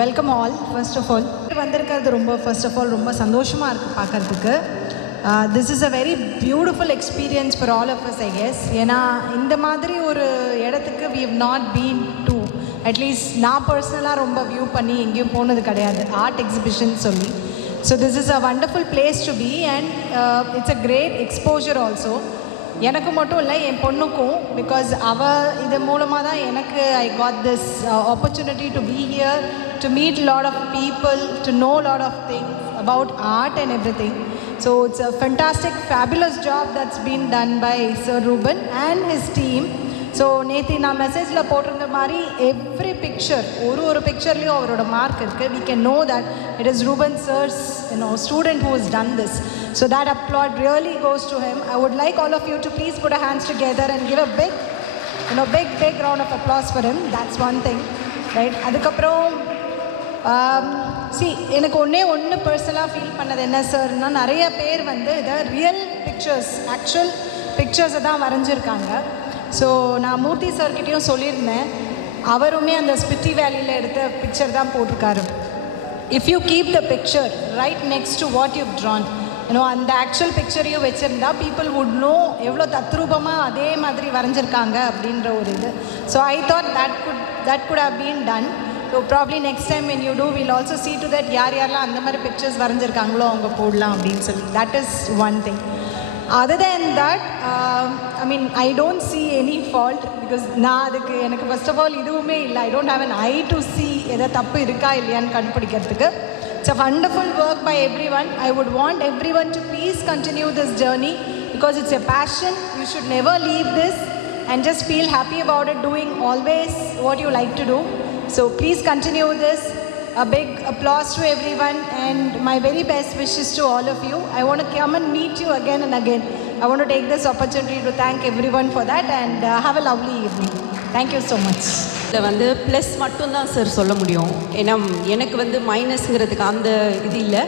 Welcome all. First of all வந்திருக்கிறது first of all ரொம்ப சந்தோஷமாக இருக்குது பார்க்குறதுக்கு. This is a very beautiful experience for all of us I guess. ஏன்னா இந்த மாதிரி ஒரு இடத்துக்கு we have not been to, at least நான் பர்சனலாக ரொம்ப வியூ பண்ணி எங்கேயும் போனது கிடையாது ஆர்ட் எக்ஸிபிஷன் சொல்லி. So this is a wonderful place to be and it's a great exposure also. எனக்கு மட்டும் இல்லை, என் பொண்ணுக்கும். பிகாஸ் இது மூலமாக தான் எனக்கு I got this opportunity to be here, to meet lot of people, to know lot of things about art and everything. So it's a fantastic, fabulous job that's been done by Sir Ruben and his team. So நேற்று நான் மெசேஜில் போட்டிருந்த மாதிரி every picture, ஒரு பிக்சர்லேயும் அவரோட mark இருக்குது. we can know that it is Ruben sir's student who has done this. So that applaud really goes to him. I would like all of you to please put your hands together and give a big round of applause for him. That's one thing, right? அதுக்கப்புறம் எனக்கு ஒன்று பர்சனலாக feel பண்ணது என்ன சார்னா, நிறைய பேர் இதை ரியல் பிக்சர்ஸ், ஆக்சுவல் பிக்சர்ஸை தான் வரைஞ்சிருக்காங்க. ஸோ நான் மூர்த்தி சார்கிட்டையும் சொல்லியிருந்தேன், அவருமே அந்த ஸ்பிட்டி வேலியில் எடுத்த பிக்சர் தான் போட்டிருக்காரு. If you keep the picture right next to what you drawn, அந்த ஆக்சுவல் பிக்சரையும் வச்சுருந்தா பீப்புள் வுட் நோ எவ்வளோ தத்ரூபமாக அதே மாதிரி வரைஞ்சிருக்காங்க அப்படின்ற ஒரு இது. So I thought that could have been done. So probably next time when you do, we'll also see to that யாரெல்லாம் அந்த மாதிரி பிக்சர்ஸ் வரைஞ்சிருக்காங்களோ அவங்க போடலாம் அப்படின்னு சொல்லி. That is one thing. Other than that, I don't see any fault because நான் அதுக்கு எனக்கு ஃபர்ஸ்ட் ஆஃப் ஆல் இதுவுமே இல்லை. I don't have an eye to see எதாவது தப்பு இருக்கா இல்லையான்னு கண்டுபிடிக்கிறதுக்கு. It's a wonderful work by everyone. I would want everyone to please continue this journey because it's a passion. You should never leave this and just feel happy about it, doing always what you like to do. So please continue this. A big applause to everyone and my very best wishes to all of you. I want to come and meet you again and again. I want to take this opportunity to thank everyone for that and have a lovely evening. Thank you so much. இதில் plus மட்டும்தான் sir சொல்ல முடியும். ஏன்னா எனக்கு மைனஸ்ங்கிறதுக்கு அந்த இது இல்லை.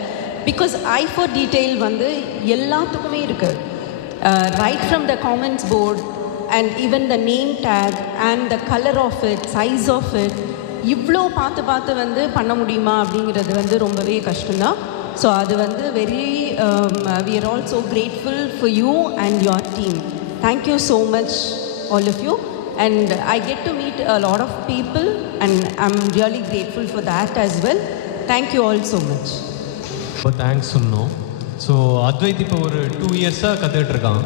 Because I for detail எல்லாத்துக்குமே இருக்குது. Right from the comments board and even the name tag and the colour of it, size of it, இவ்வளோ பார்த்து பண்ண முடியுமா அப்படிங்கிறது ரொம்பவே கஷ்டம்தான். ஸோ அது very we are also grateful for you and your team. Thank you so much all of you and I get to meet a lot of people and I'm really grateful for that as well. Thank you all so much. Thanks சொன்னோம். So Advait இப்போ ஒரு 2 இயர்ஸாக கற்றுக்கிட்டு இருக்கான்.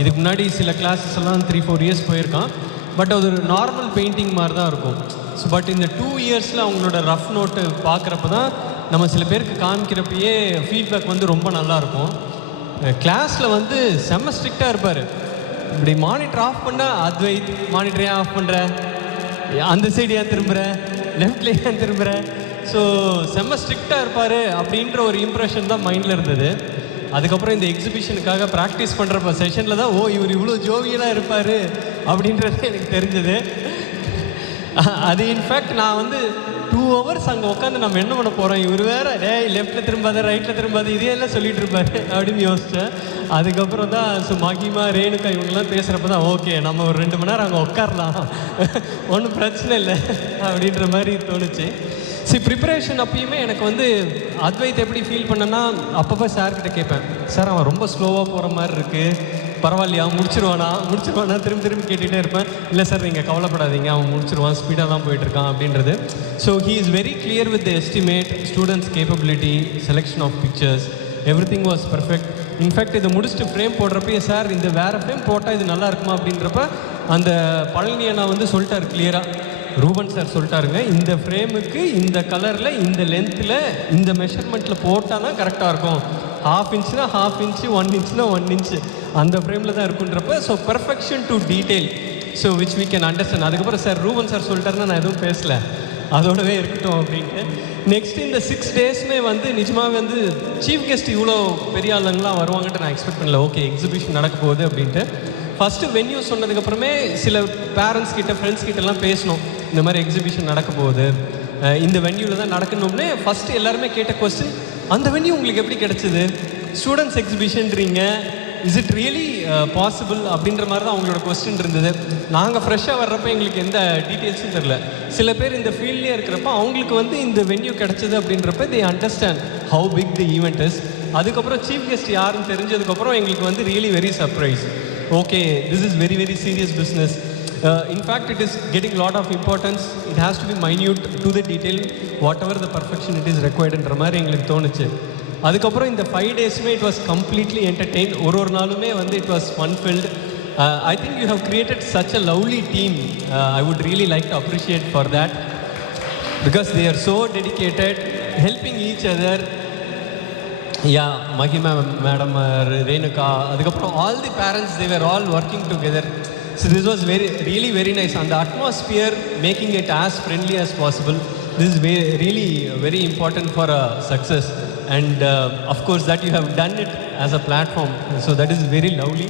இதுக்கு முன்னாடி சில classes எல்லாம் 3-4 இயர்ஸ் போயிருக்கான். பட் அது ஒரு நார்மல் பெயிண்டிங் மாதிரி தான் இருக்கும். ஸோ பட் இந்த 2 இயர்ஸில் அவங்களோட ரஃப் நோட்டு பார்க்குறப்ப தான் நம்ம சில பேருக்கு காமிக்கிறப்பயே ஃபீட்பேக் ரொம்ப நல்லாயிருக்கும். கிளாஸில் செம்ம ஸ்ட்ரிக்டாக இருப்பார். இப்படி மானிட்டர் ஆஃப் பண்ணால் அத்வைத் மானிட்டர் ஏன் ஆஃப் பண்ணுற, அந்த சைடு ஏன் திரும்புகிற, லெஃப்ட்ல ஏன் திரும்புகிற, ஸோ செம்ம ஸ்ட்ரிக்டாக இருப்பார் அப்படின்ற ஒரு இம்ப்ரெஷன் தான் மைண்டில் இருந்தது. அதுக்கப்புறம் இந்த எக்ஸிபிஷனுக்காக ப்ராக்டிஸ் பண்ணுறப்ப செஷனில் தான் இவர் இவ்வளோ ஜோவியலாக இருப்பார் அப்படின்றது எனக்கு தெரிஞ்சது. அது இன்ஃபேக்ட் நான் 2 hours அங்கே உட்காந்து நம்ம என்ன பண்ண போகிறோம், இவர் வேறு லெஃப்ட்டில் திரும்பாத ரைட்டில் திரும்பாது இதே எல்லாம் சொல்லிகிட்டு இருப்பார் அப்படின்னு யோசித்தேன். அதுக்கப்புறம் தான் மகிமா, ரேணுகா இவங்கெல்லாம் பேசுகிறப்ப தான் ஓகே நம்ம ஒரு 2 மணி நேரம் அங்கே உட்காரலாம், ஒன்றும் பிரச்சனை இல்லை அப்படின்ற மாதிரி தோணுச்சு. ப்ரிப்பரேஷன் அப்பயுமே எனக்கு அத்வைத் எப்படி ஃபீல் பண்ணேன்னா, அப்பப்போ சார்கிட்ட கேட்பேன், சார் அவன் ரொம்ப ஸ்லோவாக போகிற மாதிரி இருக்குது, பரவாயில்லையா முடிச்சிருவானா திரும்பி கேட்டுகிட்டே இருப்பேன். இல்லை சார் நீங்கள் கவலைப்படாதீங்க, அவன் முடிச்சிருவான், ஸ்பீடாக தான் போயிட்டுருக்கான் அப்படின்றது. So he is very clear with the estimate, students capability, selection of pictures, everything was perfect. In fact இதை முடிச்சுட்டு ஃப்ரேம் போடுறப்பே சார் இந்த வேறு ஃப்ரேம் போட்டால் இது நல்லா இருக்குமா அப்படின்றப்ப அந்த பழனியை நான் சொல்லிட்டார் கிளியராக, ரூபன் சார் சொல்லிட்டாருங்க, இந்த ஃப்ரேமுக்கு இந்த கலரில் இந்த லென்த்தில் இந்த மெஷர்மெண்ட்டில் போட்டால் தான் கரெக்டாக இருக்கும், 1/2 இன்ச்னா 1/2 இன்ச்சு, 1 இன்ச்னா 1 இன்ச்சு அந்த ஃப்ரேமில் தான் இருக்குன்றப்ப so perfection to detail, so which we can understand. அதுக்கப்புறம் சார் ரூபன் சார் சொல்லிட்டாருன்னா நான் எதுவும் பேசலை, அதோடவே இருக்கட்டும் அப்படின்ட்டு. நெக்ஸ்ட் இந்த 6 டேஸுமே நிஜமாகவே சீஃப் கெஸ்ட் இவ்வளோ பெரிய ஆளுங்களாம் வருவாங்கன்ட்டு நான் எக்ஸ்பெக்ட் பண்ணல. ஓகே எக்ஸிபிஷன் நடக்க போகுது அப்படின்ட்டு. ஃபஸ்ட்டு வென்யூ சொன்னதுக்கப்புறமே சில பேரண்ட்ஸ் கிட்ட, ஃப்ரெண்ட்ஸ் கிட்டலாம் பேசணும், இந்த மாதிரி எக்ஸிபிஷன் நடக்க போகுது, இந்த வென்யூவில் தான் நடக்கணும்னே ஃபஸ்ட்டு எல்லாருமே கேட்ட கொஸ்டின், அந்த வென்யூ உங்களுக்கு எப்படி கிடச்சிது, ஸ்டூடெண்ட்ஸ் எக்ஸிபிஷன்றீங்க, இஸ் இட் ரியலி பாசிபிள் அப்படின்ற மாதிரி தான் அவங்களோட கொஸ்டின் இருந்தது. நாங்கள் ஃப்ரெஷ்ஷாக வர்றப்போ எங்களுக்கு எந்த டீட்டெயில்ஸும் தெரில. சில பேர் இந்த ஃபீல்ட்லேயே இருக்கிறப்ப அவங்களுக்கு வந்து இந்த வென்யூ கிடச்சிது அப்படின்றப்ப they understand how big the event is. அதுக்கப்புறம் சீஃப் கெஸ்ட் யாருன்னு தெரிஞ்சதுக்கப்புறம் எங்களுக்கு வந்து really very surprise. Okay, this is very very serious business. In fact, it is getting a lot of importance. It has to be minute to the detail, whatever the perfection it is required என்ற மாதிரி எங்களுக்கு தோணுச்சு. அதுக்கப்புறம் இந்த 5 daysமே it was completely entertained. ஒரு நாளுமே வந்து it was fun filled. I think you have created such a lovely team. I would really like to appreciate for that because they are so dedicated, helping each other. Yeah, Mahima madam, Renuka, அதுக்கப்புறம் all the parents, they were all working together. So this was really very nice, and the atmosphere, making it as friendly as possible, this is really very important for success. And of course that you have done it as a platform, so that is very lovely,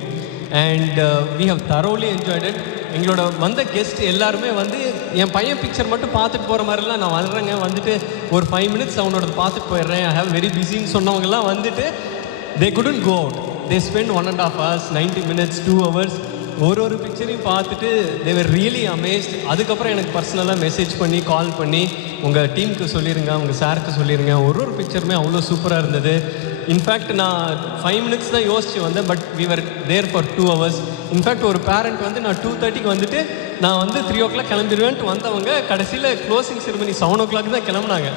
and we have thoroughly enjoyed it. எங்களோட வந்த guest எல்லாருமே வந்து என் பையன் picture மட்டும் பார்த்துட்டு போகிற மாதிரிலாம் நான் வர்றேங்க, வந்துட்டு ஒரு 5 minutes அவனோட பார்த்துட்டு போயிடுறேன், ஐ ஹேவ் வெரி பிஸின்னு சொன்னவங்கலாம் வந்துட்டு they couldn't go out. They spent 1.5 hours, 90 minutes, 2 hours ஒரு பிக்சரையும் பார்த்துட்டு they were really amazed. அதுக்கப்புறம் எனக்கு பர்சனலாக மெசேஜ் பண்ணி கால் பண்ணி உங்கள் டீமுக்கு சொல்லிடுங்க, உங்கள் சாருக்கு சொல்லிடுங்க, ஒரு பிக்சருமே அவ்வளோ சூப்பராக இருந்தது. இன்ஃபேக்ட் நான் 5 minutes தான் யோசிச்சு வந்தேன், but we were there for 2 hours. In fact ஒரு பேரண்ட் வந்து நான் 2:30க்கு வந்துட்டு நான் வந்து 3 o'clock கிளம்பிடுவேன்ட்டு வந்தவங்க கடைசியில் க்ளோசிங் செரிமனி 7 o'clock தான் கிளம்புனாங்க.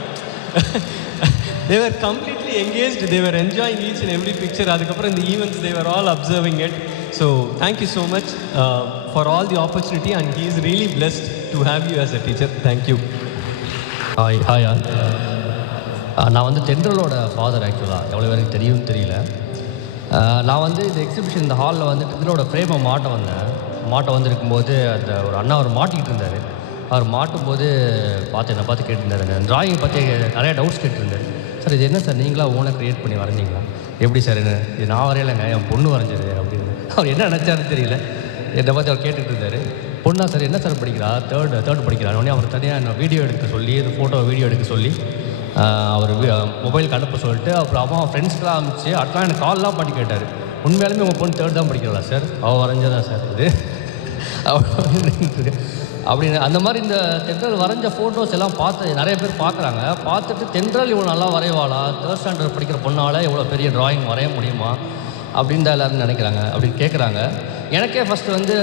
They were completely engaged, they were enjoying each and every picture. அதுக்கப்புறம் இந்த events they were all observing it. So thank you so much for all the opportunity, and he is really blessed to have you as a teacher. Thank you. Hi நான் வந்து தென்றலோட father. ஆக்சுவலாக எவ்வளோ பேருக்கு தெரியும்னு தெரியல. நான் வந்து இந்த எக்ஸிபிஷன் இந்த ஹாலில் வந்து தென்றலோட ஃப்ரேமை மாட்ட வந்திருக்கும்போது அந்த ஒரு அண்ணா அவர் மாட்டிக்கிட்டு இருந்தார். அவர் மாட்டும்போது என்னை பார்த்து கேட்டுருந்தார், அந்த ட்ராயிங்கை பற்றி நிறையா டவுட்ஸ் கேட்டுருந்தார். சார் இது என்ன சார் நீங்களா ஓனாக க்ரியேட் பண்ணி வரைஞ்சிங்களா? எப்படி சார் என்ன இது நான் வரையலைங்க, என் பொண்ணு வரைஞ்சது அப்படின்னு. அவர் என்ன நினச்சாருன்னு தெரியல, என்னை பார்த்து அவர் கேட்டுட்டு இருந்தார். பொண்ணா சார், என்ன சார் படிக்கிறா? தேர்டு படிக்கிறார். உடனே அவர் தனியாக என்ன வீடியோ எடுக்க சொல்லி, ஃபோட்டோ வீடியோ எடுக்க சொல்லி அவர் மொபைலுக்கு அனுப்ப சொல்லிட்டு, அப்புறம் அவன் ஃப்ரெண்ட்ஸ்க்கெலாம் அனுப்பிச்சு அதெல்லாம் எனக்கு கால்லாம் பண்ணி கேட்டார். உண்மையாலுமே உங்கள் பொண்ணு தேர்ட் தான் படிக்கிறா சார்? அவள் வரைஞ்சதான் சார் இது அப்படின்னு. அந்த மாதிரி இந்த தென்றல் வரைஞ்ச ஃபோட்டோஸ் எல்லாம் பார்த்து நிறைய பேர் பார்த்துட்டு தென்றல் இவ்வளோ நல்லா வரைவாளா, 3rd standard படிக்கிற பொண்ணால் இவ்வளோ பெரிய ட்ராயிங் வரைய முடியுமா அப்படின்னு தான் எல்லோரும் நினைக்கிறாங்க, அப்படின்னு கேட்குறாங்க. எனக்கே ஃபஸ்ட்டு வந்து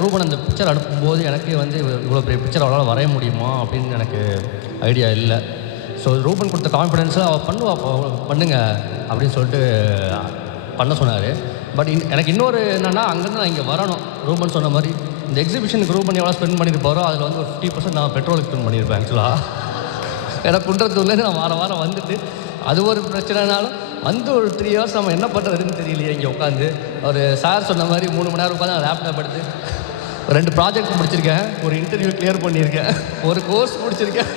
ரூபன் அந்த பிக்சர் அனுப்பும்போது எனக்கே வந்து இவ்வளோ பெரிய பிக்சர் அவளால் வரைய முடியுமா அப்படின்னு எனக்கு ஐடியா இல்லை. ஸோ ரூபன் கொடுத்த கான்ஃபிடென்ஸை அவள் பண்ணுங்க அப்படின்னு சொல்லிட்டு பண்ண சொன்னார். பட் எனக்கு இன்னொரு என்னென்னா, அங்கேருந்து நான் இங்கே வரணும். ரூபன் சொன்ன மாதிரி இந்த எக்ஸிபிஷனுக்கு ரூபன் எவ்வளோ ஸ்பெண்ட் பண்ணியிருப்பாரோ அதில் வந்து ஒரு 50% நான் பெட்ரோலுக்கு ஸ்பெண்ட் பண்ணியிருப்பேன். ஆக்சுவலாக ஏன்னா குன்றத்தூர்லேருந்து நான் வாரம் வந்துட்டு அது ஒரு பிரச்சனைனாலும் வந்து ஒரு 3 hours நம்ம என்ன பண்ணுறதுன்னு தெரியலையே இங்கே உட்காந்து. ஒரு சார் சொன்ன மாதிரி 3 மணி நேரம் உட்காந்து லேப்டாப் எடுத்து 2 ப்ராஜெக்ட் முடிச்சிருக்கேன், ஒரு இன்டர்வியூ கிளியர் பண்ணியிருக்கேன், ஒரு கோர்ஸ் முடிச்சிருக்கேன்.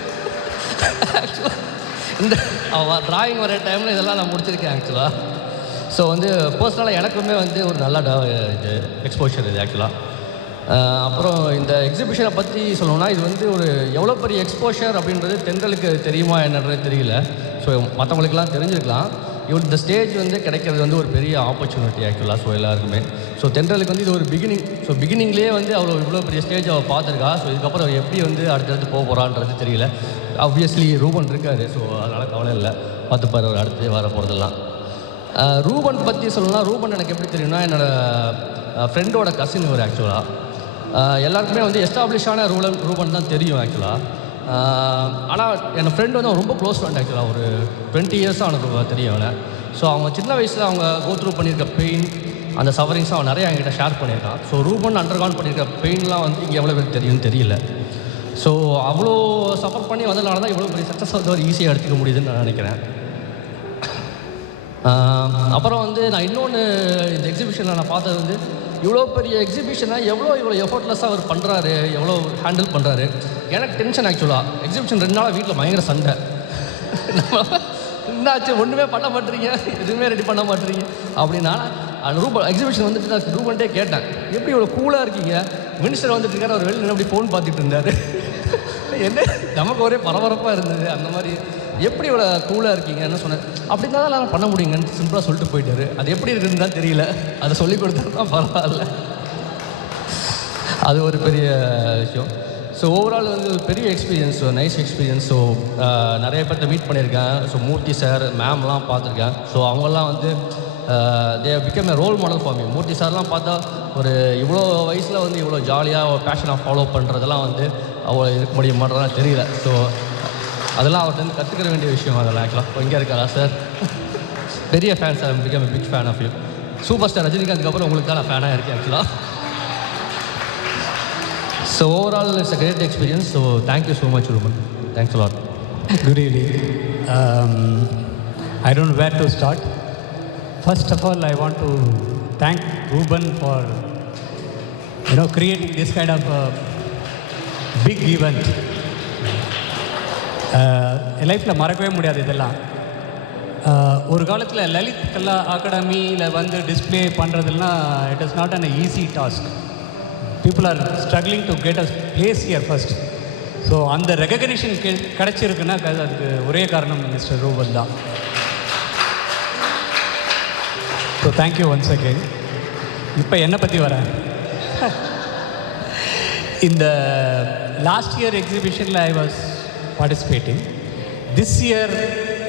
ஆக்சுவலாக இந்த ட்ராயிங் வர டைமில் இதெல்லாம் நான் முடிச்சிருக்கேன் ஆக்சுவலாக. ஸோ வந்து பர்சனலாக எனக்குமே வந்து ஒரு நல்ல இது எக்ஸ்போஷர் இது ஆக்சுவலாக. அப்புறம் இந்த எக்ஸிபிஷனை பற்றி சொல்லணும்னா, இது வந்து ஒரு எவ்வளோ பெரிய எக்ஸ்போஷர் அப்படின்றது தென்றலுக்கு தெரியுமா என்னன்றது தெரியல. ஸோ மற்றவங்களுக்கெல்லாம் தெரிஞ்சிருக்கலாம். இந்த ஸ்டேஜ் வந்து கிடைக்கிறது வந்து ஒரு பெரிய ஆப்பர்ச்சுனிட்டி ஆக்சுவலாக. ஸோ எல்லாருக்குமே ஸோ தென்றலுக்கு வந்து இது ஒரு பிகினிங். ஸோ பிகினிங்லேயே வந்து இவ்வளோ பெரிய ஸ்டேஜ் அவள் பார்த்துருக்கா. ஸோ இதுக்கப்புறம் அவர் எப்படி வந்து அடுத்தடுத்து போக போகிறான்றது தெரியல. ஆப்வியஸ்லி ரூபன் இருக்காரு, ஸோ அதனால் கவலை இல்லை, பார்த்துப்பார் அவர் அடுத்து வர போகிறதெல்லாம். ரூபன் பற்றி சொல்லணும்னா, ரூபன் எனக்கு எப்படி தெரியும்னா, என்னோடய ஃப்ரெண்டோட கசின் இவர் ஆக்சுவலாக. எல்லாருக்குமே வந்து எஸ்டாப்ளிஷான ரூபன் தான் தெரியும் ஆக்சுவலாக. ஆனால் என் ஃப்ரெண்ட் வந்து ரொம்ப க்ளோஸ் ஃப்ரெண்ட் ஆக்சுவலாக. ஒரு 20 years அவனுக்கு தெரியும் அவனை. ஸோ அவங்க சின்ன வயசில் அவங்க கோ த்ரூ பண்ணியிருக்க பெயின், அந்த சஃபரிங்ஸும் அவன் நிறையா என்கிட்ட ஷேர் பண்ணியிருக்கான். ஸோ ரூபன் அண்டர்கான் பண்ணியிருக்க பெயின்லாம் வந்து இங்கே எவ்வளோ பேருக்கு தெரியும்னு தெரியல. ஸோ அவ்வளோ சஃபர் பண்ணி வந்ததுனால தான் இவ்வளோ பெரிய சக்ஸஸ் வந்து ஒரு ஈஸியாக எடுத்துக்க முடியுதுன்னு நான் நினைக்கிறேன். அப்புறம் வந்து நான் இன்னொன்று இந்த எக்ஸிபிஷனில் நான் பார்த்தது வந்து, இவ்வளோ பெரிய எக்ஸிபிஷனை எவ்வளோ எஃபர்ட்லெஸ்ஸாக அவர் பண்ணுறாரு, எவ்வளோ ஹேண்டில் பண்ணுறாரு. எனக்கு டென்ஷன் ஆக்சுவலாக. எக்ஸிபிஷன் 2 நாளாக வீட்டில் பயங்கர சண்டை. என்னாச்சு, ஒன்றுமே பண்ண மாட்டேறீங்க, எதுவுமே ரெடி பண்ண மாட்டேறீங்க அப்படின்னா. ரூபன் எக்ஸிபிஷன் வந்துட்டு நான் ரூபன்ட்டே கேட்டேன், எப்படி இவ்வளோ கூலாக இருக்கீங்க? மினிஸ்டர் வந்துட்டு இருக்காரு, அவர் வெளியில் அப்படி ஃபோன் பார்த்துட்டு இருந்தார். என்ன நமக்கு ஒரே பரபரப்பாக இருந்தது. அந்த மாதிரி எப்படி இவ்வளோ கூலாக இருக்கீங்கன்னு சொன்னேன். அப்படி இருந்தால் தான் நான் பண்ண முடியுங்கன்னு சிம்பிளாக சொல்லிட்டு போயிட்டாரு. அது எப்படி இருக்குன்னு தான் தெரியல, அதை சொல்லி கொடுத்தா தான் பரவாயில்ல. அது ஒரு பெரிய விஷயம். ஸோ ஓவரால் வந்து ஒரு பெரிய எக்ஸ்பீரியன்ஸ், நைஸ் எக்ஸ்பீரியன்ஸ். ஸோ நிறைய பேர்த்த மீட் பண்ணியிருக்கேன். ஸோ மூர்த்தி சார், மேம்லாம் பார்த்துருக்கேன். ஸோ அவங்கெல்லாம் வந்து they become a role model for me. Murthy சார்லாம் பார்த்தா ஒரு இவ்வளோ வயசில் வந்து இவ்வளோ ஜாலியாக ஒரு பேஷனாக ஃபாலோ பண்ணுறதெல்லாம் வந்து அவ்வளோ இருக்க முடிய மாட்டேறதுலாம் தெரியல. ஸோ அதெல்லாம் அவர்கிட்ட வந்து கற்றுக்கிற வேண்டிய விஷயம். அதெல்லாம் ஆக்சுவலாக இங்கே இருக்காரா சார்? பெரிய fan sir, become a big fan of you. Super star ரஜினிகாந்துக்கு அப்புறம் உங்களுக்கு தான் நான் ஃபேனாக இருக்கேன் ஆக்சுவலாக. So overall, it's a great experience. So thank you so much, Ruben. Thanks a lot. Good evening. I don't know where to start. First of all, I want to thank Ruben for creating this kind of big event. என் லைஃப்பில் மறக்கவே முடியாது இதெல்லாம். ஒரு காலத்தில் லலித் கலா அகாடமியில் வந்து display பண்ணுறதுலாம் it is not an easy task. People are struggling to get a place here first. So அந்த ரெகக்னிஷன் கிடச்சிருக்குன்னா அதுக்கு ஒரே காரணம் மிஸ்டர் ரூபன் தான். So thank you once again. இப்போ என்னை பற்றி வரேன். இந்த லாஸ்ட் இயர் எக்ஸிபிஷனில் I was participating. This year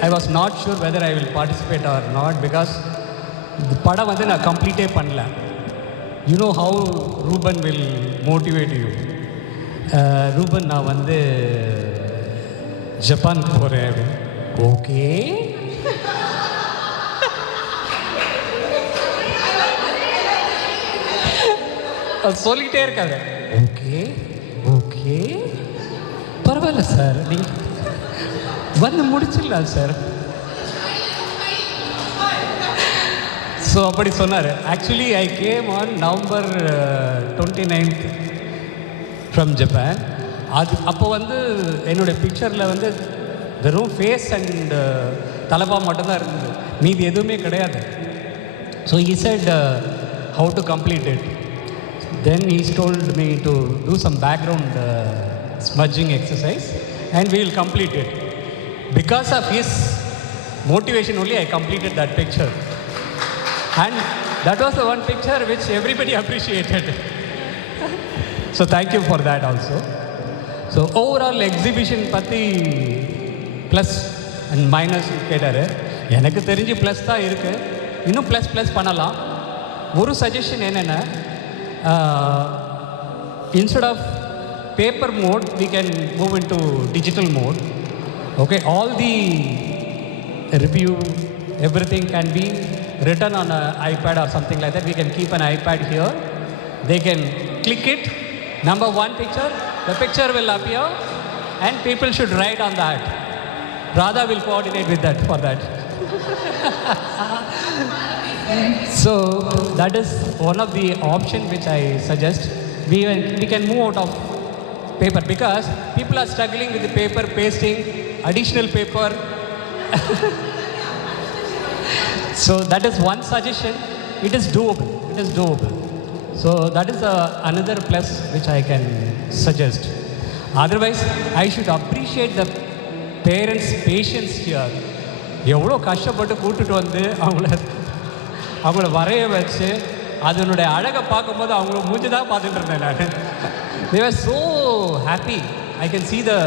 I was not sure whether I will participate or not, because இந்த படம் வந்து நான் கம்ப்ளீட்டே பண்ணல. You know how Ruben will motivate you. Ruben, நான் வந்து ஜப்பானுக்கு போகிறேன். ஓகே, சொல்லிக்கிட்டே இருக்காங்க. ஓகே ஓகே பரவாயில்ல சார், நீங்கள் வந்து முடிச்சிடலாம் சார். ஸோ அப்படி சொன்னார். Actually I came on November 29th from Japan. அப்போ வந்து என்னுடைய பிக்சரில் வந்து வெறும் ஃபேஸ் அண்ட் தலபா மட்டும்தான் இருந்தது, மீதி எதுவுமே கிடையாது. So he said how to complete it. Then he told me to do some background smudging exercise and we will complete it. Because of his motivation only I completed that picture. And that was the one picture which everybody appreciated. So thank you for that also. So overall exhibition பற்றி plus and minus கேட்டார். எனக்கு தெரிஞ்சு plus தான் இருக்குது, இன்னும் plus பண்ணலாம். ஒரு suggestion என்னென்னா, instead of paper mode we can move into digital mode. Okay, all the review, everything can be written on an iPad or something like that. We can keep an iPad here. They can click it. Number one picture, the picture will appear and people should write on that. Radha will coordinate with that for that. So that is one of the options which I suggest. We can move out of paper because people are struggling with the paper pasting, additional paper. So that is one suggestion. It is doable. It is doable. So that is another plus which I can suggest. Otherwise, I should appreciate the parents' patience here. எவ்வளோ கஷ்டப்பட்டு கூட்டுட்டு வந்து அவங்கள வரைய வச்சு அதனுடைய அழகை பார்க்கும்போது அவங்கள மூஞ்சி தான் பார்த்துட்டு இருந்தேன் நான். They were so happy. I can see the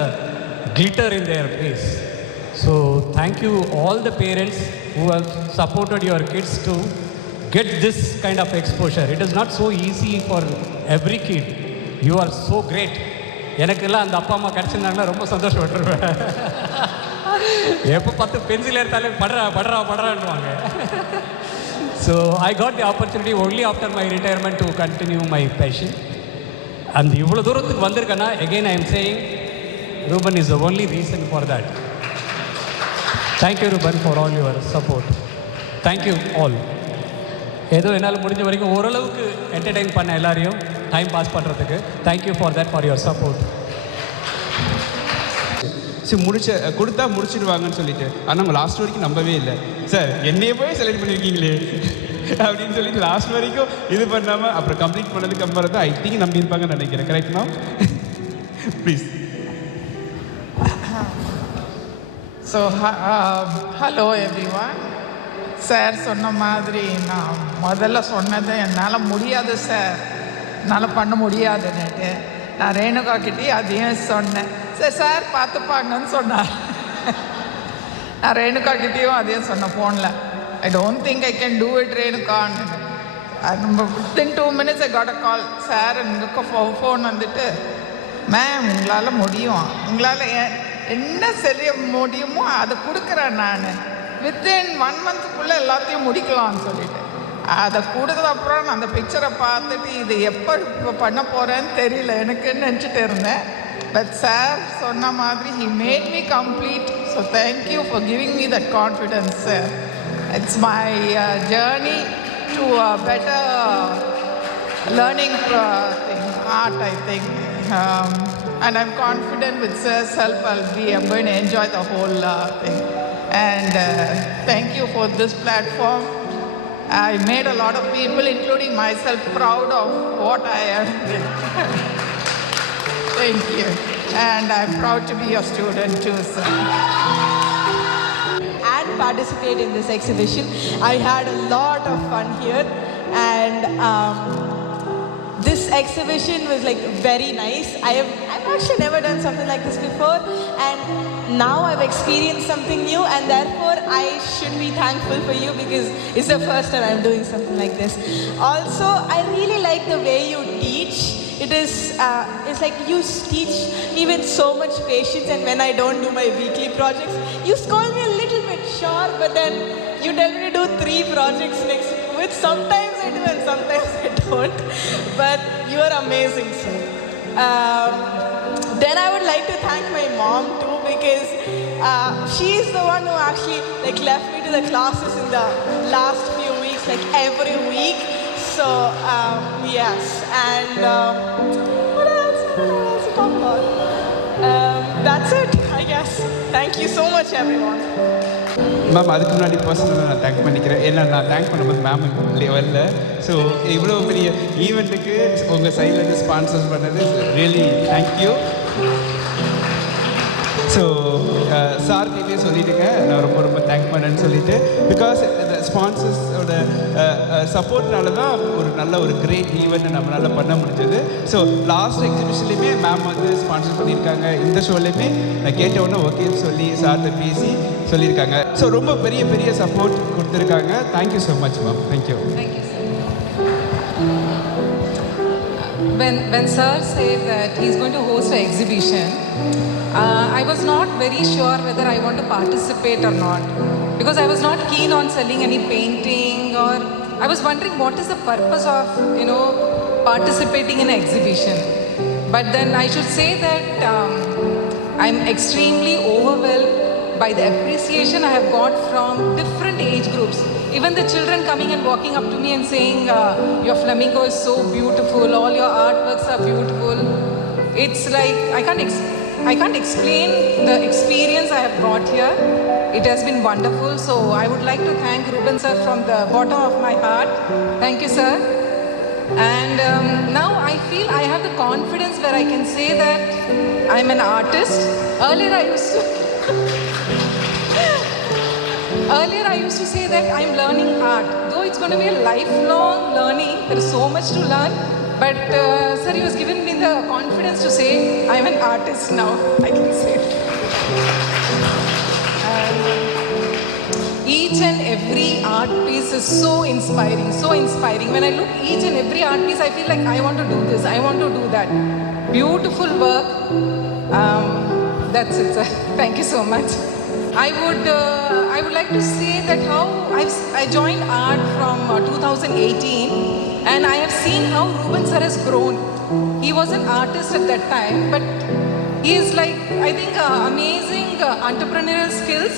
glitter in their face. So thank you all the parents who have supported your kids to get this kind of exposure. It is not so easy for every kid. You are so great. எனக்கெல்லாம் அந்த அப்பா அம்மா கிடச்சிருந்தாங்கன்னா ரொம்ப சந்தோஷப்பட்டுருவேன். எப்போ பார்த்து pencil எடுத்தாலே படுறான்னுவாங்க. So I got the opportunity only after my retirement to continue my passion. And இவ்வளோ தூரத்துக்கு வந்திருக்கேன்னா again I am saying Ruben is the only reason for that. Thank you Ruben for all your support. Thank you all. ஏதோ என்னால் முடிஞ்ச வரைக்கும் ஓரளவுக்கு entertain பண்ண எல்லாரையும் time pass பண்ணுறதுக்கு thank you for that, for your support. சரி கொடுத்தா முடிச்சிடுவாங்கன்னு சொல்லிட்டு, ஆனால் அவங்க லாஸ்ட் வரைக்கும் நம்பவே இல்லை. சார் என்னையே போய் செலக்ட் பண்ணியிருக்கீங்களே அப்படின்னு சொல்லிட்டு லாஸ்ட் வரைக்கும் இது பண்ணாமல் அப்புறம் கம்ப்ளீட் பண்ணதுக்கு அப்புறம் தான் ஐ திங்க் நம்பியிருப்பாங்கன்னு நினைக்கிறேன். கரெக்ட்னா please. So hello everyone. Sir சொன்ன மாதிரி நான் முதல்ல சொன்னது என்னால் முடியாது சார், என்னால் பண்ண முடியாதுன்னுட்டு. நான் ரேணுகா கிட்டே அதையும் சொன்னேன். சரி சார் பார்த்துப்பாங்கன்னு சொன்னார். நான் ரேணுகா கிட்டேயும் அதையும் சொன்னேன் ஃபோனில். I don't think I can do it ரேணுகான்னு. Within 2 minutes I got a call. Sir எனக்கு ஃபோன் வந்துட்டு, மேம் உங்களால் முடியும், உங்களால் என்ன செய்ய முடியுமோ அதை கொடுக்குறேன் நான், வித்தின் 1 monthக்குள்ளே எல்லாத்தையும் முடிக்கலாம்னு சொல்லிட்டு. அதை கொடுத்தது அப்புறம் நான் அந்த பிக்சரை பார்த்துட்டு இது எப்போ இப்போ பண்ண போகிறேன்னு தெரியல எனக்குன்னு நினச்சிட்டு இருந்தேன். பட் சார் சொன்ன மாதிரி he made me complete. So thank you for giving me that confidence, sir. It's my journey to a better learning art, I think. And I'm confident with sir's help I'm going to enjoy the whole thing. And thank you for this platform. I made a lot of people, including myself, proud of what I am. Thank you. And I'm proud to be your student too, sir. And participate in this exhibition. I had a lot of fun here, and this exhibition was like very nice. I've actually never done something like this before, and now I've experienced something new, and therefore I should be thankful for you because it's the first time I'm doing something like this. Also, I really like the way you teach. It's like you teach me with so much patience, and when I don't do my weekly projects, you scold me a little bit, sure, but then you tell me to do 3 projects next week, which sometimes I do and sometimes I don't. But you are amazing, sir. Then I would like to thank my mom too, because she's the one who actually like left me to the classes in the last few weeks, like every week. So yes, and what else to talk about? That's it, I guess. Thank you so much, everyone. Ma'am அதுக்கு முன்னாடி பர்சனலாக நான் thank பண்ணிக்கிறேன். ஏன்னா நான் thank பண்ணும்போது ma'am வரல. So இவ்வளோ பெரிய ஈவெண்ட்டுக்கு உங்கள் சைட்லேருந்து ஸ்பான்சர்ஸ் பண்ணது ரியலி தேங்க்யூ. ஸோ சார்கிட்டே சொல்லிவிட்டுங்க, நான் ரொம்ப ரொம்ப தேங்க் பண்ணேன்னு சொல்லிவிட்டு, பிகாஸ் இந்த ஸ்பான்சர்ஸோட சப்போர்ட்னால தான் ஒரு நல்ல ஒரு கிரேட் ஈவெண்ட்டை நம்மளால் பண்ண முடிஞ்சது. ஸோ லாஸ்ட் எக்ஸிபிஷன்லேயுமே மேம் வந்து ஸ்பான்சர் பண்ணியிருக்காங்க. இந்த ஷோலேயுமே நான் கேட்டவுடனே ஓகேன்னு சொல்லி சார்கிட்ட பேசி சொல்லியிருக்காங்க. ஸோ ரொம்ப பெரிய பெரிய சப்போர்ட் கொடுத்துருக்காங்க. Thank you so much ma'am. Thank you. When sir said that he's going to host an exhibition, I was not very sure whether I want to participate or not, because I was not keen on selling any painting, or I was wondering what is the purpose of participating in an exhibition. But then I should say that I'm extremely overwhelmed by the appreciation I have got from different age groups. Even the children coming and walking up to me and saying, your flamenco is so beautiful, all your artworks are beautiful. It's like, I can't explain the experience I have got here. It has been wonderful. So I would like to thank Ruben sir from the bottom of my heart. Thank you, sir. And now I feel I have the confidence where I can say that I'm an artist. Earlier I used to say that I'm learning art. Though it's going to be a lifelong learning, there is so much to learn. But sir, he has given me the confidence to say I'm an artist now. I can say it. Each and every art piece is so inspiring, so inspiring. When I look each and every art piece, I feel like I want to do this, I want to do that. Beautiful work. That's it, sir. Thank you so much. I would like to say that how I joined art from 2018, and I have seen how Ruben sir has grown. He was an artist at that time, but he is like, I think, amazing entrepreneurial skills,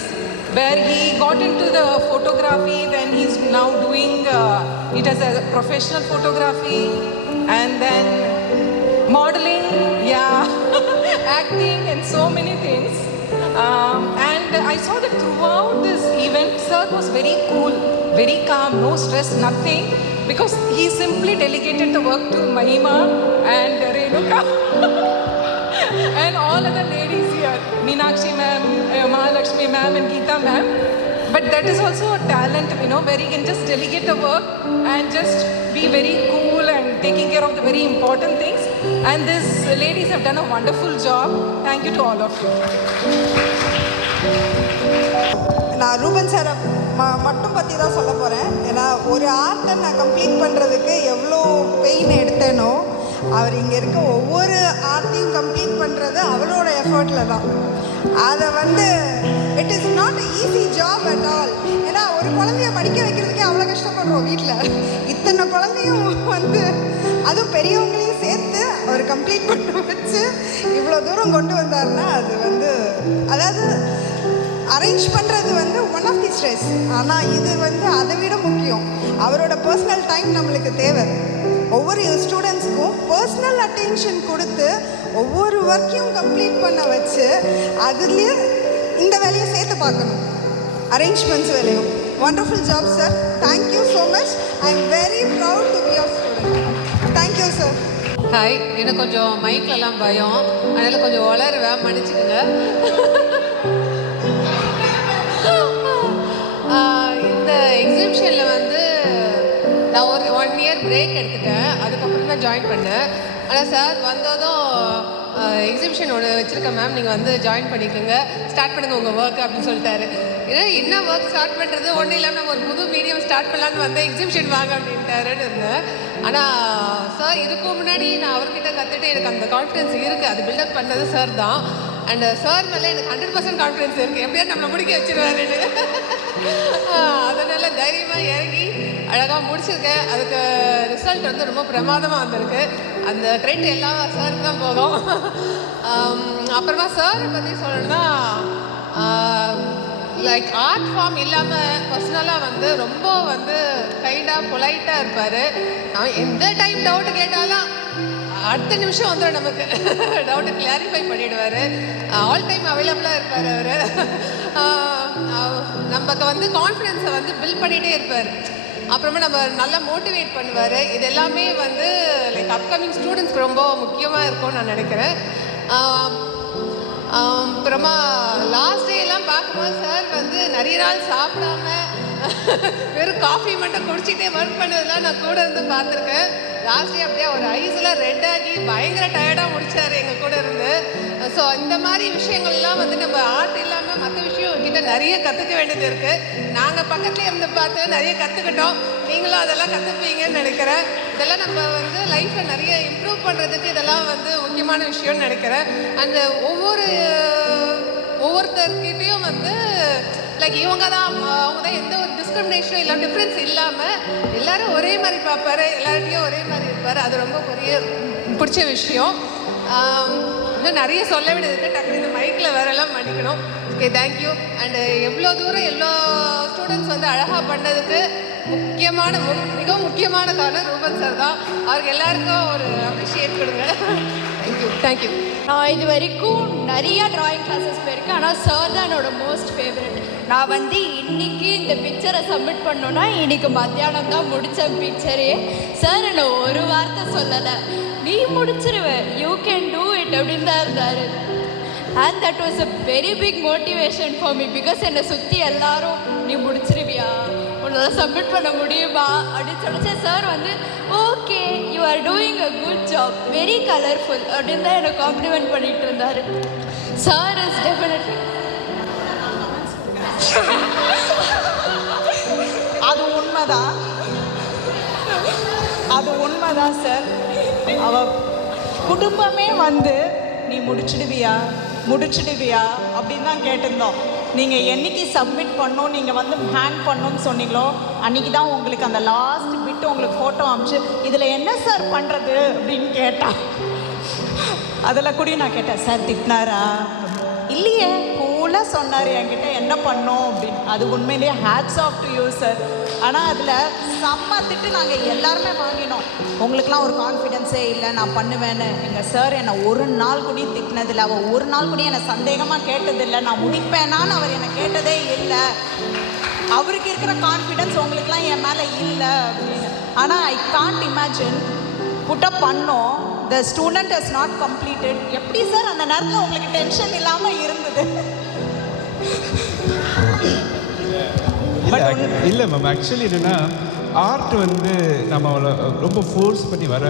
where he got into the photography, then he's now doing it as a professional photography, and then modeling, acting, and so many things. And I saw that throughout this event, sir was very cool, very calm, no stress, nothing, because he simply delegated the work to Mahima and Renuka and all other ladies here. Meenakshi ma'am, Mahalakshmi ma'am and Geeta ma'am. But that is also a talent, where you can just delegate the work and just be very cool and taking care of the very important things. And these ladies have done a wonderful job. Thank you to all of you. நான் ரூபன் சாரை மட்டும் பற்றி தான் சொல்ல போகிறேன். ஏன்னா ஒரு ஆர்ட்டை நான் கம்ப்ளீட் பண்ணுறதுக்கு எவ்வளோ பெயின் எடுத்தேனோ, அவர் இங்கே இருக்க ஒவ்வொரு ஆர்ட்டையும் கம்ப்ளீட் பண்ணுறது அவரோட எஃபர்ட்டில் தான். அதை it is not easy job at all. ஏன்னா ஒரு குழந்தைய படிக்க வைக்கிறதுக்கே அவ்வளோ கஷ்டப்படுறோம் வீட்டில். இத்தனை குழந்தையும் அதுவும் பெரியவங்களையும் சேர்த்து அவர் கம்ப்ளீட் பண்ண வச்சு இவ்வளோ தூரம் கொண்டு வந்தார்னா அது அதாவது அரேஞ்ச் பண்ணுறது ஒன் ஆஃப் தி ஸ்ட்ரெஸ். ஆனால் இது அதை விட முக்கியம். அவரோட பர்சனல் டைம் நம்மளுக்கு தேவை. ஒவ்வொரு ஸ்டூடெண்ட்ஸ்க்கும் பர்சனல் அட்டென்ஷன் கொடுத்து ஒவ்வொரு ஒர்க்கையும் கம்ப்ளீட் பண்ண வச்சு அதுலேயே இந்த வேலையை சேர்த்து பார்க்கணும், அரேஞ்ச்மெண்ட்ஸ் வேலையும். Wonderful job sir. Thank you so much. I am very proud to be your student. Thank you sir. Hi, எனக்கு கொஞ்சம் மைக்லலாம் பயம், அதனால் கொஞ்சம் வளருவேன், மன்னிச்சுக்கோங்க. இந்த எக்ஸிபிஷனில் நான் ஒரு 1 இயர் பிரேக் எடுத்துட்டேன். அதுக்கப்புறம் தான் ஜாயின் பண்ணேன். ஆனால் சார் வந்ததும் எக்ஸிபிஷன் ஒன்று வச்சுருக்கேன் மேம், நீங்கள் ஜாயின் பண்ணிக்கோங்க, ஸ்டார்ட் பண்ணுங்கள் உங்கள் ஒர்க் அப்படின்னு சொல்லிட்டாரு. ஏன்னா என்ன ஒர்க் ஸ்டார்ட் பண்ணுறது, ஒன்றும் இல்லாமல் நம்ம ஒரு புது மீடியம் ஸ்டார்ட் பண்ணலான்னு வந்தேன், எக்ஸிபிஷன் வாங்க அப்படின்ட்டாருன்னு இருந்தேன். ஆனால் சார் இதுக்கும் முன்னாடி நான் அவர்கிட்ட கற்றுட்டு எனக்கு அந்த கான்ஃபிடன்ஸ் இருக்குது. அது பில்டப் பண்ணது சார் தான். அண்ட் சார் மேலே எனக்கு 100% கான்ஃபிடன்ஸ் இருக்குது, எப்படியா நம்மளை முடிக்க வச்சுருவாருன்னு. அதனால் தைரியமாக இறங்கி அழகாக முடிச்சிருக்கேன். அதுக்கு ரிசல்ட் ரொம்ப பிரமாதமாக வந்திருக்கு. அந்த கிரெடிட் எல்லா சாருக்கு தான் போகும். அப்புறமா சாரை பற்றி சொல்லணும்னா, லைக் ஆர்ட் ஃபார்ம் இல்லாமல் பர்சனலாக ரொம்ப கைண்டாக பொலைட்டாக இருப்பார். நான் எந்த டைம் டவுட்டு கேட்டாலும் அடுத்த நிமிஷம் வந்துடும், நமக்கு டவுட்டை கிளாரிஃபை பண்ணிவிடுவார். ஆல் டைம் அவைலபிளாக இருப்பார் அவர். நமக்கு கான்ஃபிடென்ஸை பில்ட் பண்ணிகிட்டே இருப்பார். அப்புறமா நம்ம நல்லா மோட்டிவேட் பண்ணுவார். இது எல்லாமே லைக் அப்கமிங் ஸ்டூடெண்ட்ஸ்க்கு ரொம்ப முக்கியமாக இருக்கும்னு நான் நினைக்கிறேன். அப்புறமா லாஸ்ட் டே எல்லாம் பார்க்கும்போது சார் நிறைய நாள் சாப்பிடாம வெறும் காஃபி மட்டும் குடிச்சிட்டே ஒர்க் பண்ணதெல்லாம் நான் கூட பார்த்துருக்கேன். லாஸ்ட் டே அப்படியே ஒரு ஐஸ்லாம் ரெட் ஆகி பயங்கர டயர்டாக முடிச்சார் எங்கள் கூட இருந்து. ஸோ இந்த மாதிரி விஷயங்கள்லாம் நம்ம ஆர்ட் இல்லாமல் மற்ற விஷயம் கிட்ட நிறைய கற்றுக்க வேண்டியது இருக்குது. நாங்கள் பக்கத்துலேயே இருந்து பார்த்து நிறைய கற்றுக்கிட்டோம். நீங்களும் அதெல்லாம் கற்றுப்பீங்கன்னு நினைக்கிறேன். இதெல்லாம் நம்ம லைஃப்பில் நிறைய இம்ப்ரூவ் பண்ணுறதுக்கு இதெல்லாம் முக்கியமான விஷயம்னு நினைக்கிறேன். அந்த ஒவ்வொருத்தர்கிட்டையும் லைக் அவங்க தான் எந்த ஒரு டிஸ்கிரிமினேஷனும் இல்லை, டிஃப்ரென்ஸ் இல்லாமல் எல்லோரும் ஒரே மாதிரி பார்ப்பாரு, எல்லார்ட்டையும் ஒரே மாதிரி இருப்பார். அது ரொம்ப பிடிச்ச விஷயம். இன்னும் நிறைய சொல்ல வேண்டியது இருக்குது. டக்குனு இந்த மைக்கில் வேறெல்லாம் பண்ணிக்கணும். Okay, thank you. அண்டு எவ்வளோ தூரம் எல்லா ஸ்டூடெண்ட்ஸ் அழகாக பண்ணதுக்கு மிகவும் முக்கியமான காரணம் ரூபன் சார் தான். அவருக்கு எல்லாருக்கும் ஒரு அப்ரிஷியேட் கொடுங்க. தேங்க்யூ. நான் இது வரைக்கும் நிறையா ட்ராயிங் கிளாஸஸ் போயிருக்கேன். ஆனால் சார் தான் என்னோட மோஸ்ட் ஃபேவரட். நான் இன்னைக்கு இந்த பிக்சரை சப்மிட் பண்ணோன்னா இன்னைக்கு மத்தியானம் தான் முடித்த பிக்சரே. சார் என்னை ஒரு வார்த்தை சொல்லலை, நீ முடிச்சிருவ, யூ கேன் டூ இட் அப்படின்னு தான் இருந்தார். And that was a very big motivation for me. Because என்னை சுற்றி எல்லாரும் நீ முடிச்சிருவியா, உன்னால் சப்மிட் பண்ண முடியுமா அப்படின்னு சொல்லிச்சு. Sir okay, you are doing a good job, very colourful அப்படின்னு தான் என்னை காம்ப்ளிமெண்ட் பண்ணிகிட்டு இருந்தார். சார் இஸ் டெஃபினெட்லி அது உண்மைதான் சார். அவ குடும்பமே நீ முடிச்சிடுவியா அப்படின்னு தான் கேட்டிருந்தோம். நீங்கள் என்னைக்கு சப்மிட் பண்ணோம், நீங்கள் ஹேண்ட் பண்ணோன்னு சொன்னீங்களோ அன்றைக்கி தான் உங்களுக்கு அந்த லாஸ்ட் பிட்டு உங்களுக்கு ஃபோட்டோ அனுப்பிச்சு இதில் என்ன சார் பண்ணுறது அப்படின்னு கேட்டான். அதில் கூட நான் கேட்டேன், சார் திட்டினாரா? இல்லையே, கூலாக சொன்னார் என்கிட்ட என்ன பண்ணோம் அப்படின்னு. அது உண்மையிலேயே hats off to you sir. ஆனால் அதில் செம்ம திட்டு நாங்கள் எல்லாருமே வாங்கினோம். உங்களுக்குலாம் ஒரு கான்ஃபிடென்ஸே இல்லை நான் பண்ணுவேன்னு. எங்கள் சார் என்னை ஒரு நாள் கூடயும் திட்டினதில்லை, அவள் ஒரு நாள் கூடயும் என்னை சந்தேகமாக கேட்டதில்லை, நான் முடிப்பேனான்னு அவர் என்னை கேட்டதே இல்லை. அவருக்கு இருக்கிற கான்ஃபிடென்ஸ் உங்களுக்குலாம் என் மேலே இல்லை அப்படின்னு. ஆனால் ஐ கான்ட் இமேஜின் புட்டப் பண்ணோம், the student is not completed. எப்படி சார் அந்த நேரத்தில் உங்களுக்கு டென்ஷன் இல்லாமல் இருந்தது? இல்லை மேம், ஆக்சுவலி என்னென்னா ஆர்ட் வந்து நம்ம அவளை ரொம்ப ஃபோர்ஸ் பண்ணி வர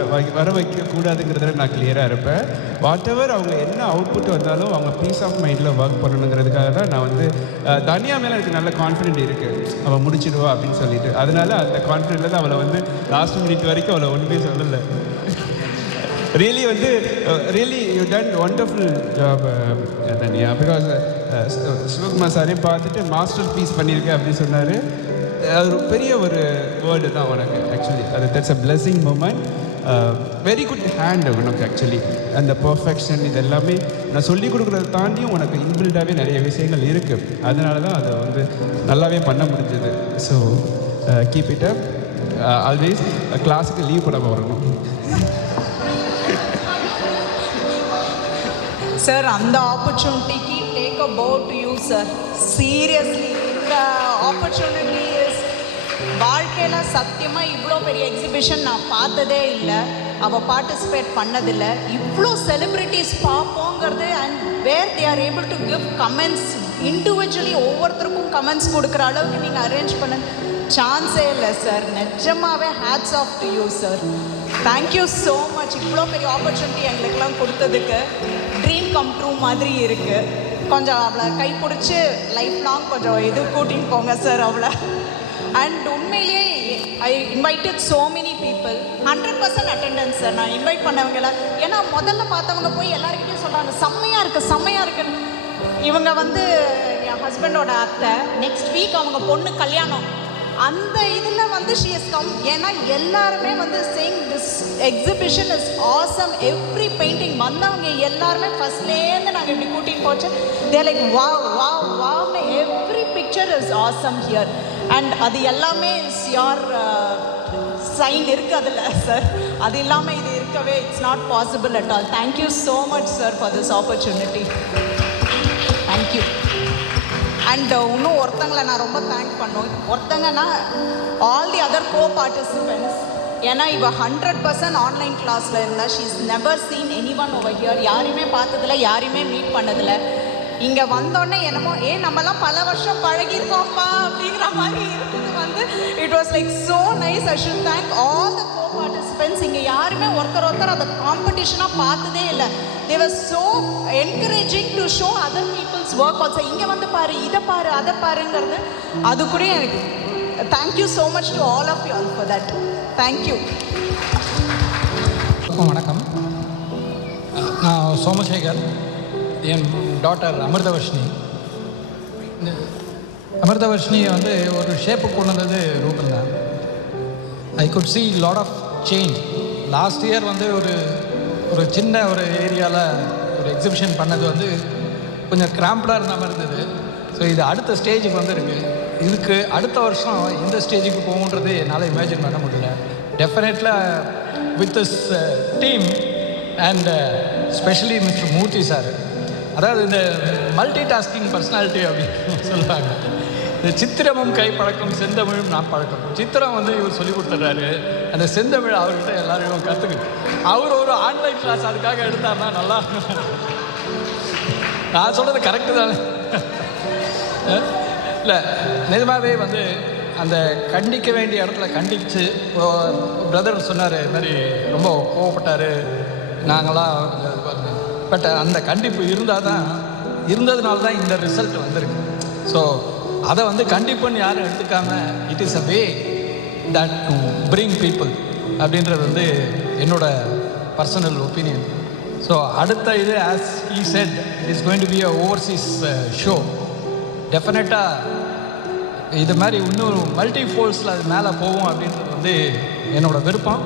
வைக்கக்கூடாதுங்கிறதுல நான் கிளியராக இருப்பேன். வாட் எவர் அவங்க என்ன அவுட்புட் வந்தாலும் அவங்க பீஸ் ஆஃப் மைண்டில் ஒர்க் பண்ணணுங்கிறதுக்காக தான் நான் வந்து தனியா மேலே எனக்கு நல்ல கான்ஃபிடென்ட் இருக்குது, அவள் முடிச்சிடுவா அப்படின்னு சொல்லிட்டு. அதனால அந்த கான்ஃபிடென்ட்டில் தான் அவளை வந்து லாஸ்ட் மினிட் வரைக்கும் அவளை ஒன்றுமே சொல்லலை. ரியலி வந்து really you done wonderful job தனியா. பிகாஸ் சிவகுமார் சாரையும் பார்த்துட்டு மாஸ்டர் பீஸ் பண்ணியிருக்கேன் அப்படின்னு சொன்னார். அது ஒரு பெரிய ஒரு வேர்டு தான் உனக்கு ஆக்சுவலி. அது that's a blessing moment. Very good hand உனக்கு ஆக்சுவலி. அந்த பர்ஃபெக்ஷன் இது எல்லாமே நான் சொல்லிக் கொடுக்குறத தாண்டியும் உனக்கு இன்பில்டாகவே நிறைய விஷயங்கள் இருக்குது. அதனால தான் அதை வந்து நல்லாவே பண்ண முடிஞ்சது. So keep it up. Always கிளாஸுக்கு லீவ் போடாமல் வரணும். சார் அந்த ஆப்பர்ச்சுனிட்டிக்கு டேக் அ போ டு யூ சார். சீரியஸ்லி இந்த ஆப்பர்ச்சுனிட்டி இஸ் வாழ்க்கையில் சத்தியமாக இவ்வளோ பெரிய எக்ஸிபிஷன் நான் பார்த்ததே இல்லை. அவள் பார்ட்டிசிபேட் பண்ணதில்லை. இவ்வளோ செலிப்ரிட்டிஸ் பார்ப்போங்கிறது and where they are able to give comments individually ஒவ்வொருத்தருக்கும் கமெண்ட்ஸ் கொடுக்குற அளவுக்கு நீங்கள் அரேஞ்ச் பண்ண சான்ஸே இல்லை சார். நிஜமாகவே hats off to you sir. Thank you so much. இவ்வளோ பெரிய ஆப்பர்ச்சுனிட்டி எங்களுக்கெல்லாம் கொடுத்ததுக்கு ட்ரீம் கம் ட்ரூ மாதிரி இருக்குது. கொஞ்சம் அவளை கை பிடிச்சி லைஃப் லாங் கொஞ்சம் இது கூட்டின்னு போங்க சார் அவளை. அண்ட் உண்மையிலேயே I invited so many people. 100% attendance sir. நான் இன்வைட் பண்ணவங்க எல்லாம், ஏன்னா முதல்ல பார்த்தவங்க போய் எல்லாருக்கிட்டையும் சொல்கிறாங்க செம்மையாக இருக்குது செம்மையாக இருக்குன்னு. இவங்க வந்து என் ஹஸ்பண்டோட அத்தை. நெக்ஸ்ட் வீக் அவங்க பொண்ணு கல்யாணம். அந்த இதில் வந்து ஷி இஸ் கம். ஏன்னா எல்லாருமே வந்து saying this exhibition is awesome. Every painting வந்தவங்க எல்லாருமே ஃபர்ஸ்ட்லேருந்து நாங்கள் இப்படி கூட்டின்னு போச்சு. தே லைக் வாவ் வாவ் வாவ்னு every picture is awesome here. And அது எல்லாமே இஸ் யோர் சைன் இருக்குது அதில் சார். அது இல்லாமல் இது இருக்கவே it's not possible at all. Thank you so much sir for this opportunity. Thank you. And இன்னும் ஒருத்தங்களை நான் ரொம்ப தேங்க் பண்ணோம். ஒருத்தங்கன்னா all the other co participants. ஏன்னா இவ 100% ஆன்லைன் கிளாஸில் இருந்தால் she is never seen anyone over here. யாரையுமே பார்த்ததில்ல, யாரையுமே மீட் பண்ணதில்லை. இங்கே வந்தோடனே என்னமோ நம்மலாம் பல வருஷம் பழகிருக்கோம்ப்பா அப்படிங்கிற மாதிரி இருக்குது. வந்து it was like so nice. I should thank all the co participants. இங்கே யாருமே ஒருத்தர் அதை காம்படிஷனாக பார்த்ததே இல்லை. they were so encouraging to show other people's work also. இங்கே வந்து பாரு, இதை பாரு, அதை பாருங்கிறது அது கூட எனக்கு thank you so much to all of you all for that. Thank you. வணக்கம். நான் சோமசேகர். என் டாட்டர் அமிர்தவர்ஷினி. அமிர்தவர்ஷினியை வந்து ஒரு ஷேப்பு கொண்டு வந்தது ரூபன் தான். I could see lot of change. Last year வந்து ஒரு சின்ன ஒரு ஏரியாவில் ஒரு எக்ஸிபிஷன் பண்ணது வந்து கொஞ்சம் கிராம்ப்டாக இருந்த மாதிரி இருந்தது. ஸோ இது அடுத்த ஸ்டேஜுக்கு வந்து இருக்குது. இதுக்கு அடுத்த வருஷம் எந்த ஸ்டேஜுக்கு போகுன்றது என்னால் இமேஜின் பண்ண முடியல. Definitely with this team and specially mister Murthy sir. அதாவது இந்த மல்டி டாஸ்கிங் பர்சனாலிட்டி அப்படின்னு சொல்லுவாங்க. இந்த சித்திரமும் கை பழக்கம் செந்தமிழும் நான் பழக்கம். சித்திரம் வந்து இவர் சொல்லி கொடுத்துட்றாரு. அந்த செந்தமிழ் அவர்கிட்ட எல்லாரும் கற்றுக்கிட்டு அவர் ஒரு ஆன்லைன் கிளாஸ் அதுக்காக எடுத்தார்னா நல்லா. நான் சொல்கிறது கரெக்டு தானே? இல்லை, நிஜமாகவே வந்து அந்த கண்டிக்க வேண்டிய இடத்துல கண்டித்து பிரதர் சொன்னார். இது மாதிரி ரொம்ப கோவப்பட்டார் நாங்களாம். பட் அந்த கண்டிப்பு இருந்ததுனால தான் இந்த ரிசல்ட் வந்திருக்கு. ஸோ அதை வந்து கண்டிப்புன்னு யாரும் எடுத்துக்காமல் it is a way that to bring people அப்படின்றது வந்து என்னோட பர்சனல் ஒப்பீனியன். ஸோ அடுத்த இது as E set it is going to be a Overseas show. டெஃபினட்டாக இது மாதிரி இன்னும் மல்டி ஃபோல்ஸில் அது மேலே போகும் அப்படின்றது வந்து என்னோடய விருப்பம்.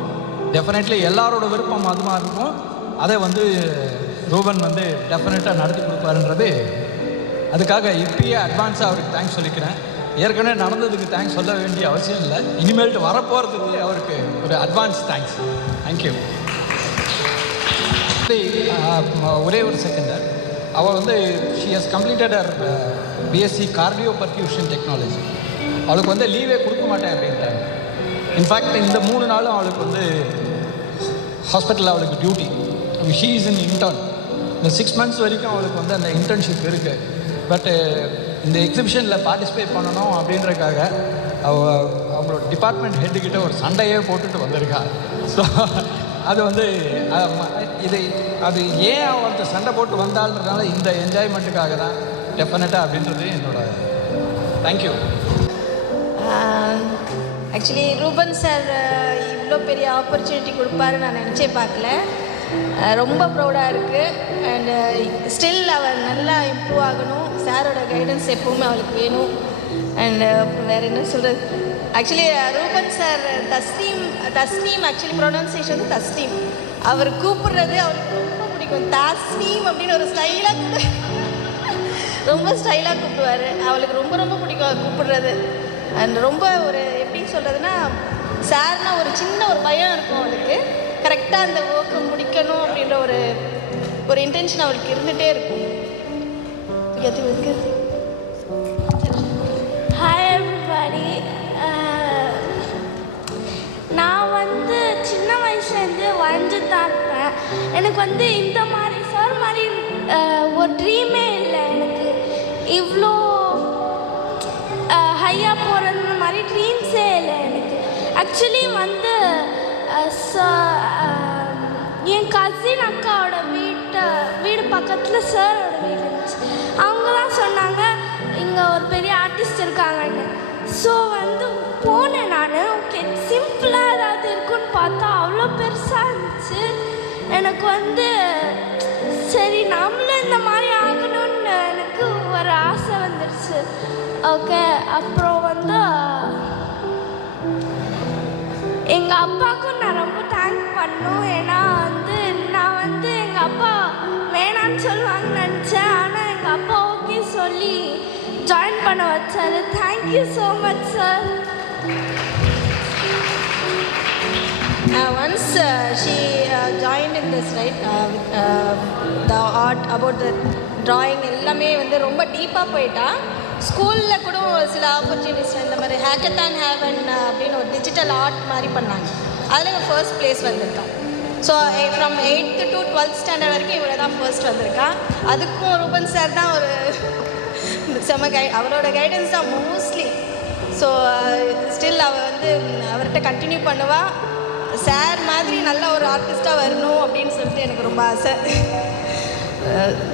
டெஃபினெட்லி எல்லாரோட விருப்பம் அதுமாக இருக்கும். அதை வந்து ரூபன் வந்து டெஃபினட்டாக நடத்தி கொடுப்பாருன்றது. அதுக்காக இப்பயே அட்வான்ஸாக அவருக்கு தேங்க்ஸ் சொல்லிக்கிறேன். ஏற்கனவே நடந்ததுக்கு தேங்க்ஸ் சொல்ல வேண்டிய அவசியம் இல்லை. இனிமேல்ட்டு வரப்போகிறதுக்கு அவருக்கு ஒரு அட்வான்ஸ் தேங்க்ஸ். தேங்க்யூ. ஒரே ஒரு செகண்டர். அவள் வந்து she has completed her BSc cardio perfusion technology. அவளுக்கு வந்து லீவே கொடுக்க மாட்டேன் அப்படின்ட்டாங்க. இன்ஃபேக்ட் இந்த 3 நாளும் அவளுக்கு வந்து ஹாஸ்பிட்டலில் அவளுக்கு duty. She is in intern. இந்த 6 months வரைக்கும் அவளுக்கு வந்து அந்த இன்டர்ன்ஷிப் இருக்குது. பட்டு இந்த எக்ஸிபிஷனில் பார்ட்டிசிபேட் பண்ணணும் அப்படின்றக்காக அவங்களோட டிபார்ட்மெண்ட் ஹெட்டுக்கிட்ட ஒரு சண்டையே போட்டுட்டு வந்திருக்கா. ஸோ அது வந்து அது ஏன் அவர்கிட்ட சண்டை போட்டு வந்தாள்ன்றதுனால இந்த என்ஜாய்மெண்ட்டுக்காக தான் டெஃபினட்டாக அப்படின்றது என்னோட தேங்க்யூ. ஆக்சுவலி ரூபன் சார் இவ்வளோ பெரிய ஆப்பர்ச்சுனிட்டி கொடுப்பாரு நான் நினச்சே பார்க்கல. ரொம்ப ப்ரௌடாக இருக்குது. அண்டு ஸ்டில் அவள் நல்லா இம்ப்ரூவ் ஆகணும். சாரோட கைடன்ஸ் எப்போவுமே அவளுக்கு வேணும். அண்டு வேறு என்ன சொல்கிறது, actually Ruban sir Tasneem actually pronunciation வந்து தஸ்னீம். அவர் கூப்பிடுறது அவருக்கு ரொம்ப பிடிக்கும். தஸ்னீம் அப்படின்னு ஒரு ஸ்டைலாக ரொம்ப ஸ்டைலாக கூப்பிடுவார். அவளுக்கு ரொம்ப ரொம்ப பிடிக்கும் அவர் கூப்பிடுறது. அண்ட் ரொம்ப ஒரு எப்படி சொல்கிறதுனா, சார்னா ஒரு சின்ன ஒரு பயம் இருக்கும் அவளுக்கு. கரெக்டாக அந்த ஒர்க்கை முடிக்கணும் அப்படின்ற ஒரு இன்டென்ஷன் அவளுக்கு இருந்துகிட்டே இருக்கும். Hi everybody. நான் வந்து சின்ன வயசுலேருந்து வரைஞ்சி தான் இருப்பேன். எனக்கு வந்து இந்த மாதிரி சார் மாதிரி ஒரு ட்ரீமே இல்லை. எனக்கு இவ்வளோ ஹையாக போகிறது மாதிரி ட்ரீம்ஸே இல்லை எனக்கு. ஆக்சுவலி வந்து என் கசின் அக்காவோட வீடு பக்கத்தில் சாரோட வீடு இருந்துச்சு. அவங்க தான் சொன்னாங்க இங்கே ஒரு பெரிய ஆர்டிஸ்ட் இருக்காங்கன்னு. ஸோ வந்து போனேன் நான். ஓகே சிம்பிளாக ஏதாவது இருக்குன்னு பார்த்தா அவ்வளோ பெருசாக இருந்துச்சு. எனக்கு வந்து சரி நம்மளும் இந்த மாதிரி ஆகணும்னு எனக்கு ஒரு ஆசை வந்துடுச்சு. ஓகே அப்புறம் வந்து எங்கள் அப்பாவுக்கும் நான் ரொம்ப தேங்க் பண்ணணும். ஏன்னா வந்து நான் வந்து எங்கள் அப்பா வேணான்னு சொல்லுவாங்கன்னு நினச்சேன். ஆனால் எங்கள் அப்பா ஓகே சொல்லி ஜாயின் பண்ண வச்சாரு. Thank you so much sir. Once she joined in this, right, the art about the drawing எல்லாமே வந்து ரொம்ப டீப்பாக போயிட்டா. ஸ்கூலில் கூட சில ஆப்பர்ச்சுனிட்டிஸ் இந்த மாதிரி ஹேக்கத்தான் ஹேவன் அப்படின்னு ஒரு டிஜிட்டல் ஆர்ட் மாதிரி பண்ணாங்க. அதில் ஃபர்ஸ்ட் ப்ளேஸ் வந்திருக்கான். So from 8th to 12th standard வரைக்கும் இவரை தான் ஃபர்ஸ்ட் வந்திருக்கான். அதுக்கும் ரூபன் சார் தான் ஒரு அவரோட கைடன்ஸ் தான் மோஸ்ட்லி. ஸோ ஸ்டில் அவள் வந்து அவர்கிட்ட கண்டினியூ பண்ணுவா. சார் மாதிரி நல்ல ஒரு ஆர்டிஸ்ட்டாக வரணும் அப்படின்னு சொல்லிட்டு எனக்கு ரொம்ப ஆசை.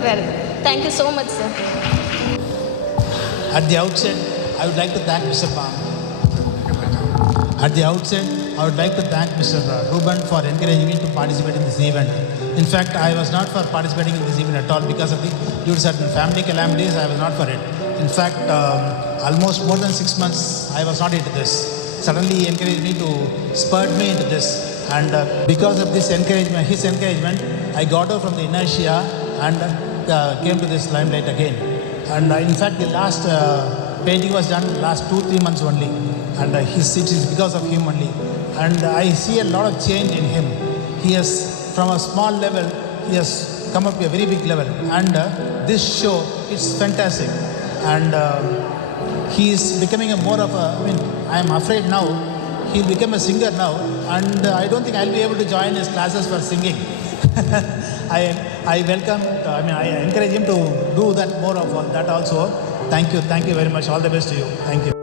வேறு thank you so much sir. At the outset, I would like to thank Mr. Pam. At the outset, I would like to thank Mr. Ruben for encouraging me to participate in this event. In fact, I was not for participating in this event at all because of due to certain family calamities, I was not for it. In fact, almost more than 6 months, I was not into this. Suddenly, he encouraged me to spurred me into this. And because of this encouragement, his encouragement, I got out from the inertia and came to this limelight again. And in fact, the last painting was done last 2-3 months only. And it is because of him only. And I see a lot of change in him. He has, from a small level, he has come up to a very big level. And this show, it's fantastic. And he is becoming a more of a, I am afraid now, he'll become a singer now. And I don't think I'll be able to join his classes for singing. I welcome, I encourage him to do that more of that also. Thank you very much. All the best to you. Thank you.